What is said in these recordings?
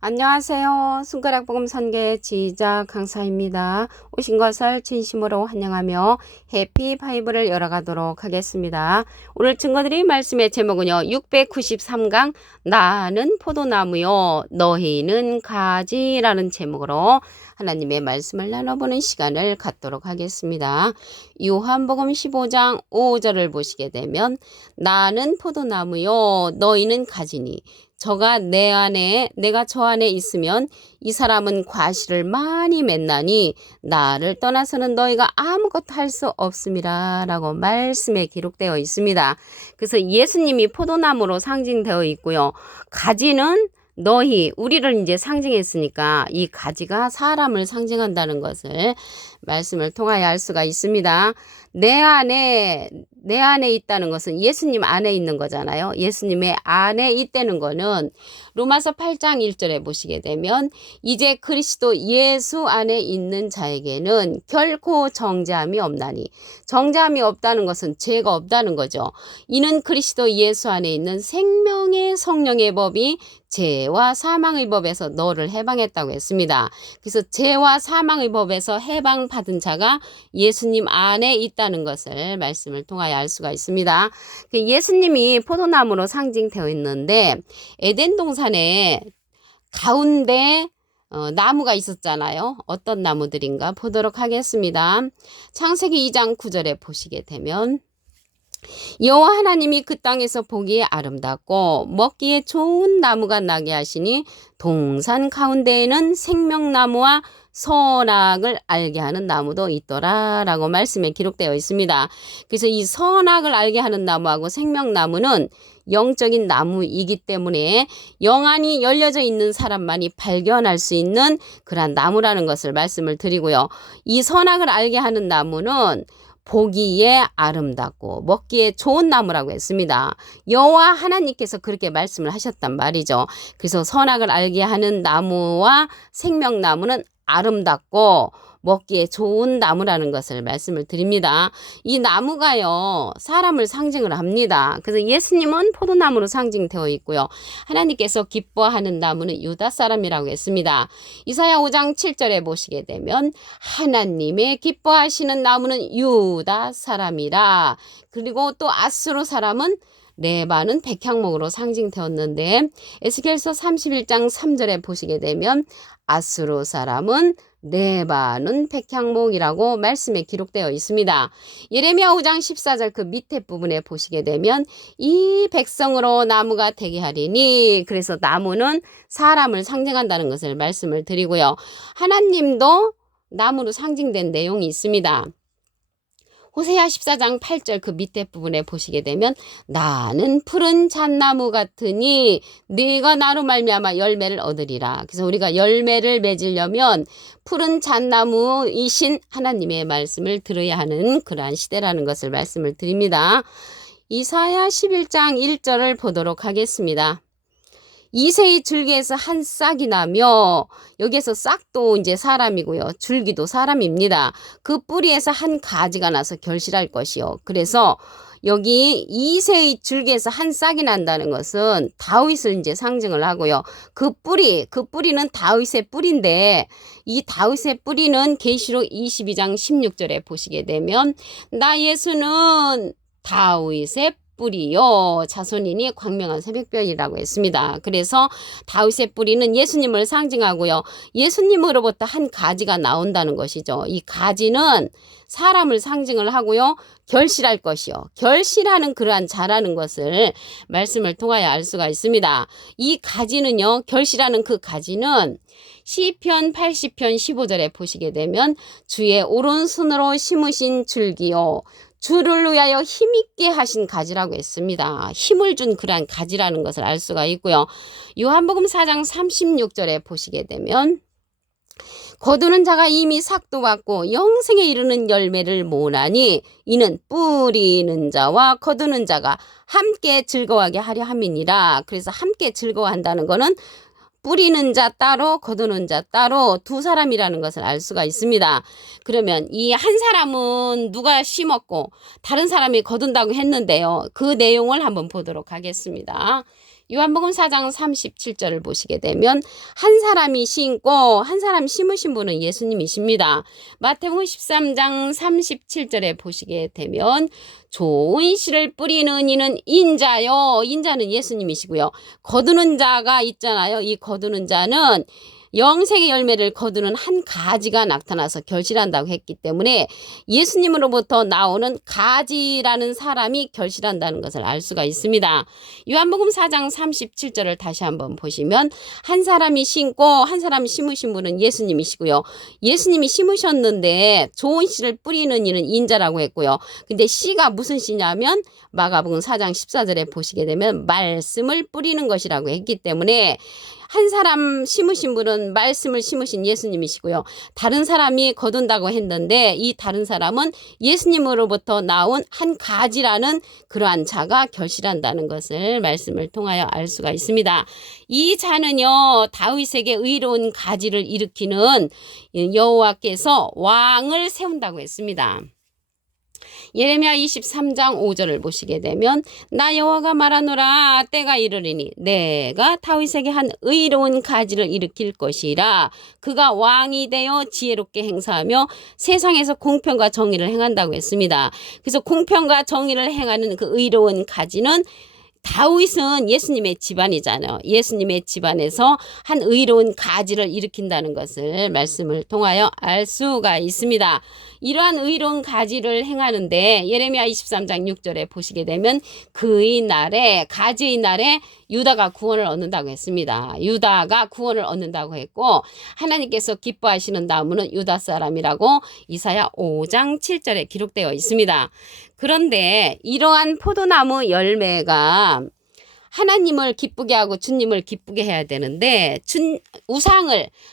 안녕하세요. 손가락 복음 선계 지휘자 강사입니다. 오신 것을 진심으로 환영하며 해피 바이블을 열어가도록 하겠습니다. 오늘 증거드릴 말씀의 제목은요. 693강 나는 포도나무요 너희는 가지라는 제목으로 하나님의 말씀을 나눠보는 시간을 갖도록 하겠습니다. 요한복음 15장 5절을 보시게 되면 나는 포도나무요 너희는 가지니 저가 내 안에 내가 저 안에 있으면 이 사람은 과실을 많이 맺나니 나를 떠나서는 너희가 아무것도 할 수 없음이라 라고 말씀에 기록되어 있습니다. 그래서 예수님이 포도나무로 상징되어 있고요. 가지는 너희, 우리를 이제 상징했으니까 이 가지가 사람을 상징한다는 것을 말씀을 통하여 알 수가 있습니다. 내 안에 있다는 것은 예수님 안에 있는 거잖아요. 예수님의 안에 있다는 거는 로마서 8장 1절에 보시게 되면 이제 그리스도 예수 안에 있는 자에게는 결코 정죄함이 없나니, 정죄함이 없다는 것은 죄가 없다는 거죠. 이는 그리스도 예수 안에 있는 생명의 성령의 법이 죄와 사망의 법에서 너를 해방했다고 했습니다. 그래서 죄와 사망의 법에서 해방받은 자가 예수님 안에 있다는 것을 말씀을 통하여 알 수가 있습니다. 예수님이 포도나무로 상징되어 있는데 에덴 동산에 가운데 나무가 있었잖아요. 어떤 나무들인가 보도록 하겠습니다. 창세기 2장 9절에 보시게 되면 여호와 하나님이 그 땅에서 보기에 아름답고 먹기에 좋은 나무가 나게 하시니 동산 가운데에는 생명나무와 선악을 알게 하는 나무도 있더라 라고 말씀에 기록되어 있습니다. 그래서 이 선악을 알게 하는 나무하고 생명나무는 영적인 나무이기 때문에 영안이 열려져 있는 사람만이 발견할 수 있는 그러한 나무라는 것을 말씀을 드리고요. 이 선악을 알게 하는 나무는 보기에 아름답고 먹기에 좋은 나무라고 했습니다. 여호와 하나님께서 그렇게 말씀을 하셨단 말이죠. 그래서 선악을 알게 하는 나무와 생명나무는 아름답고 먹기에 좋은 나무라는 것을 말씀을 드립니다. 이 나무가요 사람을 상징을 합니다. 그래서 예수님은 포도나무로 상징되어 있고요. 하나님께서 기뻐하는 나무는 유다 사람이라고 했습니다. 이사야 5장 7절에 보시게 되면 하나님의 기뻐하시는 나무는 유다 사람이라. 그리고 또 아수르 사람은 레바는 백향목으로 상징되었는데 에스겔서 31장 3절에 보시게 되면 아수르 사람은 레바는 백향목이라고 말씀에 기록되어 있습니다. 예레미야 5장 14절 그 밑에 부분에 보시게 되면 이 백성으로 나무가 되게 하리니, 그래서 나무는 사람을 상징한다는 것을 말씀을 드리고요. 하나님도 나무로 상징된 내용이 있습니다. 호세아 14장 8절 그 밑에 부분에 보시게 되면 나는 푸른 잣나무 같으니 네가 나로 말미암아 열매를 얻으리라. 그래서 우리가 열매를 맺으려면 푸른 잣나무이신 하나님의 말씀을 들어야 하는 그러한 시대라는 것을 말씀을 드립니다. 이사야 11장 1절을 보도록 하겠습니다. 이새의 줄기에서 한 싹이 나며, 여기에서 싹도 이제 사람이고요. 줄기도 사람입니다. 그 뿌리에서 한 가지가 나서 결실할 것이요. 그래서 여기 이새의 줄기에서 한 싹이 난다는 것은 다윗을 이제 상징을 하고요. 그 뿌리는 다윗의 뿌리인데 이 다윗의 뿌리는 계시록 22장 16절에 보시게 되면 나 예수는 다윗의 뿌리요 자손이니 광명한 새벽별이라고 했습니다. 그래서 다윗의 뿌리는 예수님을 상징하고요. 예수님으로부터 한 가지가 나온다는 것이죠. 이 가지는 사람을 상징을 하고요. 결실할 것이요. 결실하는 그러한 자라는 것을 말씀을 통하여 알 수가 있습니다. 이 가지는요. 결실하는 그 가지는 시편 80편 15절에 보시게 되면 주의 오른손으로 심으신 줄기요. 주를 위하여 힘있게 하신 가지라고 했습니다. 힘을 준 그러한 가지라는 것을 알 수가 있고요. 요한복음 4장 36절에 보시게 되면 거두는 자가 이미 삭도 받고 영생에 이르는 열매를 모으나니 이는 뿌리는 자와 거두는 자가 함께 즐거워하게 하려 함이니라. 그래서 함께 즐거워한다는 것은 뿌리는 자 따로 거두는 자 따로 두 사람이라는 것을 알 수가 있습니다. 그러면 이 한 사람은 누가 심었고 다른 사람이 거둔다고 했는데요. 그 내용을 한번 보도록 하겠습니다. 요한복음 4장 37절을 보시게 되면 한 사람이 심고 한 사람 심으신 분은 예수님이십니다. 마태복음 13장 37절에 보시게 되면 좋은 씨를 뿌리는 이는 인자요. 인자는 예수님이시고요. 거두는 자가 있잖아요. 이 거두는 자는 영생의 열매를 거두는 한 가지가 나타나서 결실한다고 했기 때문에 예수님으로부터 나오는 가지라는 사람이 결실한다는 것을 알 수가 있습니다. 요한복음 4장 37절을 다시 한번 보시면 한 사람이 심고 한 사람이 심으신 분은 예수님이시고요. 예수님이 심으셨는데 좋은 씨를 뿌리는 이는 인자라고 했고요. 근데 씨가 무슨 씨냐면 마가복음 4장 14절에 보시게 되면 말씀을 뿌리는 것이라고 했기 때문에 한 사람 심으신 분은 말씀을 심으신 예수님이시고요. 다른 사람이 거둔다고 했는데 이 다른 사람은 예수님으로부터 나온 한 가지라는 그러한 자가 결실한다는 것을 말씀을 통하여 알 수가 있습니다. 이 자는요, 다윗에게 의로운 가지를 일으키는 여호와께서 왕을 세운다고 했습니다. 예레미야 23장 5절을 보시게 되면 나 여호와가 말하노라 때가 이르리니 내가 다윗에게 한 의로운 가지를 일으킬 것이라 그가 왕이 되어 지혜롭게 행사하며 세상에서 공평과 정의를 행한다고 했습니다. 그래서 공평과 정의를 행하는 그 의로운 가지는 다윗은 예수님의 집안이잖아요. 예수님의 집안에서 한 의로운 가지를 일으킨다는 것을 말씀을 통하여 알 수가 있습니다. 이러한 의로운 가지를 행하는데 예레미야 23장 6절에 보시게 되면 그의 날에 가지의 날에 유다가 구원을 얻는다고 했습니다. 유다가 구원을 얻는다고 했고 하나님께서 기뻐하시는 나무는 유다 사람이라고 이사야 5장 7절에 기록되어 있습니다. 그런데 이러한 포도나무 열매가 하나님을 기쁘게 하고 주님을 기쁘게 해야 되는데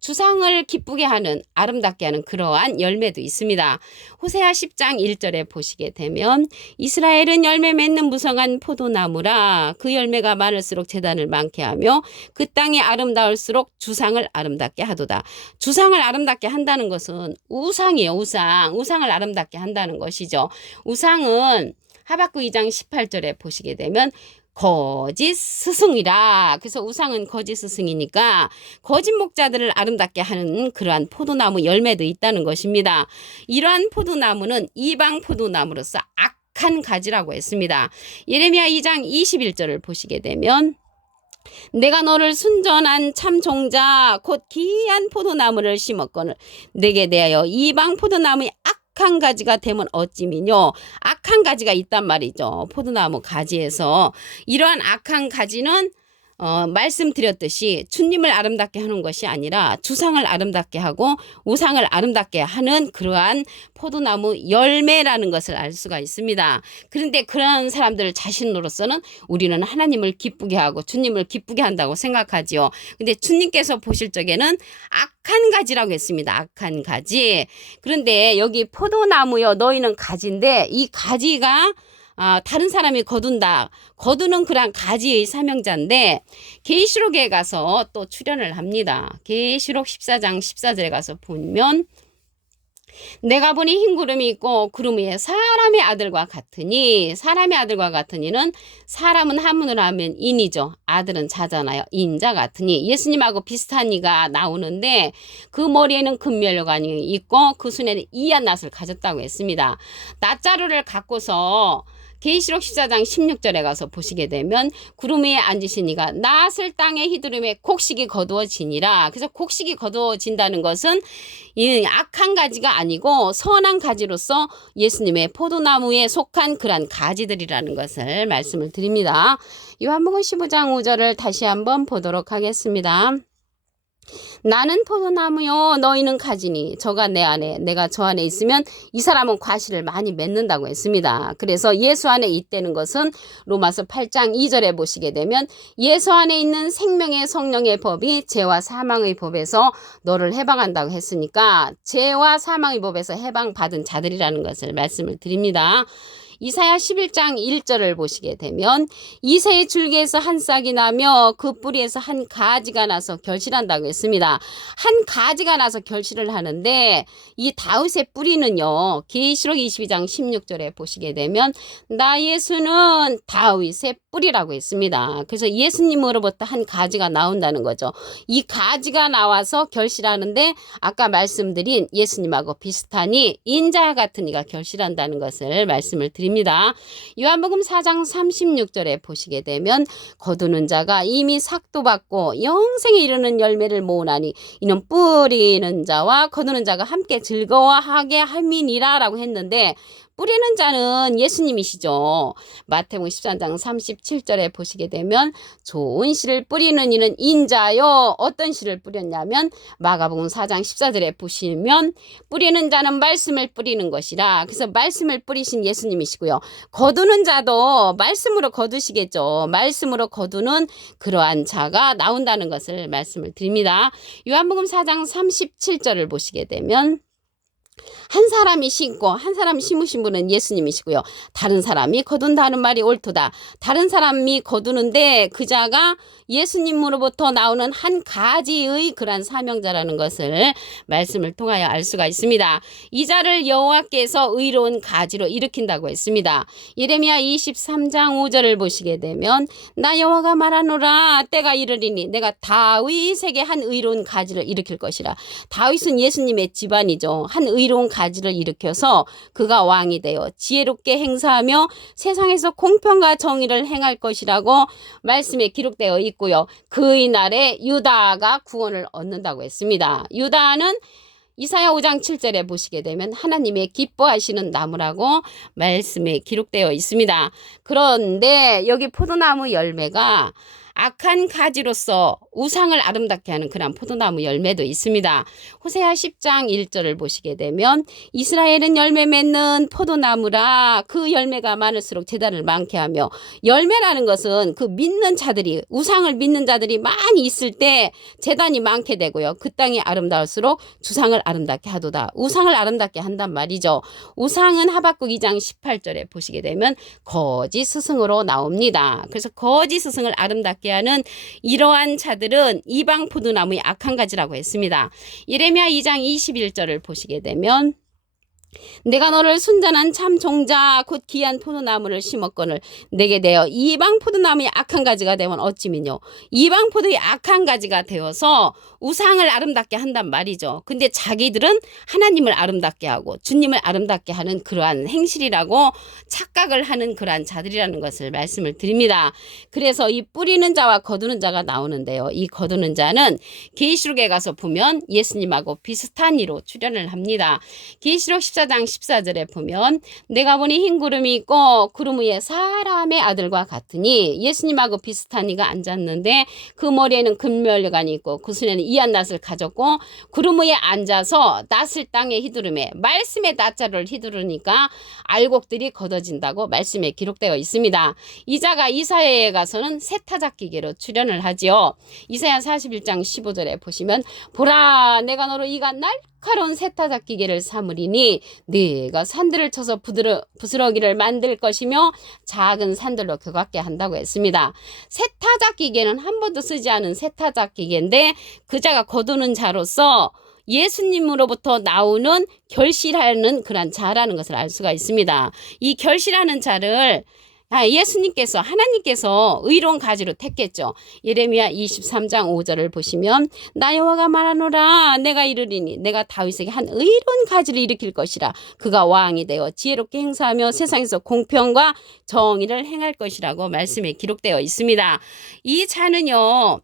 주상을 기쁘게 하는 아름답게 하는 그러한 열매도 있습니다. 호세아 10장 1절에 보시게 되면 이스라엘은 열매 맺는 무성한 포도나무라 그 열매가 많을수록 제단을 많게 하며 그 땅이 아름다울수록 주상을 아름답게 하도다. 주상을 아름답게 한다는 것은 우상이에요. 우상을 아름답게 한다는 것이죠. 우상은 하박국 2장 18절에 보시게 되면 거짓 스승이라. 그래서 우상은 거짓 스승이니까 거짓 목자들을 아름답게 하는 그러한 포도나무 열매도 있다는 것입니다. 이러한 포도나무는 이방 포도나무로서 악한 가지라고 했습니다. 예레미야 2장 21절을 보시게 되면 내가 너를 순전한 참 종자 곧 귀한 포도나무를 심었거늘 내게 대하여 이방 포도나무의 악한 가지가 되면 어찌미뇨. 악한 가지가 있단 말이죠. 포도나무 가지에서 이러한 악한 가지는 말씀드렸듯이 주님을 아름답게 하는 것이 아니라 주상을 아름답게 하고 우상을 아름답게 하는 그러한 포도나무 열매라는 것을 알 수가 있습니다. 그런데 그런 사람들 자신으로서는 우리는 하나님을 기쁘게 하고 주님을 기쁘게 한다고 생각하지요. 근데 주님께서 보실 적에는 악한 가지라고 했습니다. 악한 가지. 그런데 여기 포도나무여 너희는 가지인데 이 가지가 다른 사람이 거두는 그런 가지의 사명자인데 계시록에 가서 또 출연을 합니다. 계시록 14장 14절에 가서 보면 내가 보니 흰 구름이 있고 구름 위에 사람의 아들과 같으니 사람의 아들과 같으니는 사람은 한문으로 하면 인이죠. 아들은 자잖아요. 인자 같으니 예수님하고 비슷한 이가 나오는데 그 머리에는 금면류관이 있고 그 손에는 이한 낫을 가졌다고 했습니다. 낫자루를 갖고서 계시록 14장 16절에 가서 보시게 되면 구름 위에 앉으신 이가 낫을 땅에 휘두르매 곡식이 거두어지니라. 그래서 곡식이 거두어진다는 것은 이 악한 가지가 아니고 선한 가지로서 예수님의 포도나무에 속한 그러한 가지들이라는 것을 말씀을 드립니다. 요한복음 15장 5절을 다시 한번 보도록 하겠습니다. 나는 포도나무요 너희는 가지니 저가 내 안에 내가 저 안에 있으면 이 사람은 과실을 많이 맺는다고 했습니다. 그래서 예수 안에 있다는 것은 로마서 8장 2절에 보시게 되면 예수 안에 있는 생명의 성령의 법이 죄와 사망의 법에서 너를 해방한다고 했으니까 죄와 사망의 법에서 해방받은 자들이라는 것을 말씀을 드립니다. 이사야 11장 1절을 보시게 되면 이새의 줄기에서 한 싹이 나며 그 뿌리에서 한 가지가 나서 결실한다고 했습니다. 한 가지가 나서 결실을 하는데 이 다윗의 뿌리는요. 계시록 22장 16절에 보시게 되면 나 예수는 다윗의 뿌리라고 했습니다. 그래서 예수님으로부터 한 가지가 나온다는 거죠. 이 가지가 나와서 결실하는데 아까 말씀드린 예수님하고 비슷하니 인자 같은 이가 결실한다는 것을 말씀을 드립니다. 요한복음 4장 36절에 보시게 되면 거두는 자가 이미 삭도 받고 영생에 이르는 열매를 모으나니 이는 뿌리는 자와 거두는 자가 함께 즐거워하게 함이니라 라고 했는데 뿌리는 자는 예수님이시죠. 마태복음 13장 37절에 보시게 되면 좋은 씨를 뿌리는 이는 인자요. 어떤 씨를 뿌렸냐면 마가복음 4장 14절에 보시면 뿌리는 자는 말씀을 뿌리는 것이라. 그래서 말씀을 뿌리신 예수님이시고요. 거두는 자도 말씀으로 거두시겠죠. 말씀으로 거두는 그러한 자가 나온다는 것을 말씀을 드립니다. 요한복음 4장 37절을 보시게 되면 한 사람이 심고 한 사람이 심으신 분은 예수님이시고요. 다른 사람이 거둔다는 말이 옳도다. 다른 사람이 거두는데 그 자가 예수님으로부터 나오는 한 가지의 그러한 사명자라는 것을 말씀을 통하여 알 수가 있습니다. 이 자를 여호와께서 의로운 가지로 일으킨다고 했습니다. 예레미야 23장 5절을 보시게 되면 나 여호와가 말하노라 때가 이르리니 내가 다윗에게 한 의로운 가지를 일으킬 것이라. 다윗은 예수님의 집안이죠. 한 의로운 가지를 일으켜서 그가 왕이 되어 지혜롭게 행사하며 세상에서 공평과 정의를 행할 것이라고 말씀에 기록되어 있고요. 그의 날에 유다가 구원을 얻는다고 했습니다. 유다는 이사야 5장 7절에 보시게 되면 하나님의 기뻐하시는 나무라고 말씀에 기록되어 있습니다. 그런데 여기 포도나무 열매가 악한 가지로서 우상을 아름답게 하는 그런 포도나무 열매도 있습니다. 호세아 10장 1절을 보시게 되면 이스라엘은 열매 맺는 포도나무라 그 열매가 많을수록 제단을 많게 하며 열매라는 것은 그 믿는 자들이 우상을 믿는 자들이 많이 있을 때 제단이 많게 되고요. 그 땅이 아름다울수록 주상을 아름답게 하도다. 우상을 아름답게 한단 말이죠. 우상은 하박국 2장 18절에 보시게 되면 거짓 스승으로 나옵니다. 그래서 거짓 스승을 아름답게 하는 이러한 자들은 이방 포도나무의 악한 가지라고 했습니다. 예레미야 2장 21절을 보시게 되면 내가 너를 순전한 참 종자 곧 귀한 포도나무를 심었거늘 내게 되어 이방 포도나무의 악한 가지가 되면 어찌미뇨. 이방 포도의 악한 가지가 되어서 우상을 아름답게 한단 말이죠. 근데 자기들은 하나님을 아름답게 하고 주님을 아름답게 하는 그러한 행실이라고 착각을 하는 그러한 자들이라는 것을 말씀을 드립니다. 그래서 이 뿌리는 자와 거두는 자가 나오는데요. 이 거두는 자는 계시록에 가서 보면 예수님하고 비슷한 이로 출현을 합니다. 계시록 14장 14절에 보면 내가 보니 흰 구름이 있고 구름 위에 사람의 아들과 같으니 예수님하고 비슷한 이가 앉았는데 그 머리에는 금멸관이 있고 그 손에는 이한 낫을 가졌고 구름 위에 앉아서 낫을 땅에 휘두르매 말씀의 낫자를 휘두르니까 알곡들이 걷어진다고 말씀에 기록되어 있습니다. 이 자가 이사야에 가서는 세타작기계로 출현을 하지요. 이사야 41장 15절에 보시면 보라 내가 너로 이가 날카로운 세타작기계를 삼으리니 네가 산들을 쳐서 부스러기를 만들 것이며 작은 산들로 교각게 한다고 했습니다. 세타작기계는 한 번도 쓰지 않은 세타작기계인데 그 자가 거두는 자로서 예수님으로부터 나오는 결실하는 그런 자라는 것을 알 수가 있습니다. 이 결실하는 자를 예수님께서 하나님께서 의로운 가지로 택했죠. 예레미야 23장 5절을 보시면 나 여호와가 말하노라 내가 이르리니 내가 다윗에게 한 의로운 가지를 일으킬 것이라 그가 왕이 되어 지혜롭게 행사하며 세상에서 공평과 정의를 행할 것이라고 말씀에 기록되어 있습니다. 이 자는요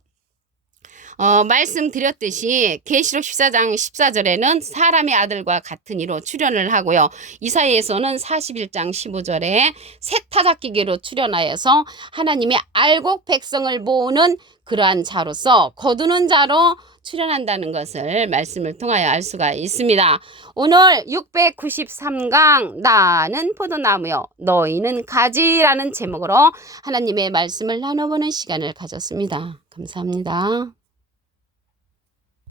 말씀드렸듯이 계시록 14장 14절에는 사람의 아들과 같은 이로 출현을 하고요. 이사야에서는 41장 15절에 세타작기계로 출현하여서 하나님의 알곡 백성을 모으는 그러한 자로서 거두는 자로 출현한다는 것을 말씀을 통하여 알 수가 있습니다. 오늘 693강 나는 포도나무요 너희는 가지라는 제목으로 하나님의 말씀을 나눠보는 시간을 가졌습니다. 감사합니다.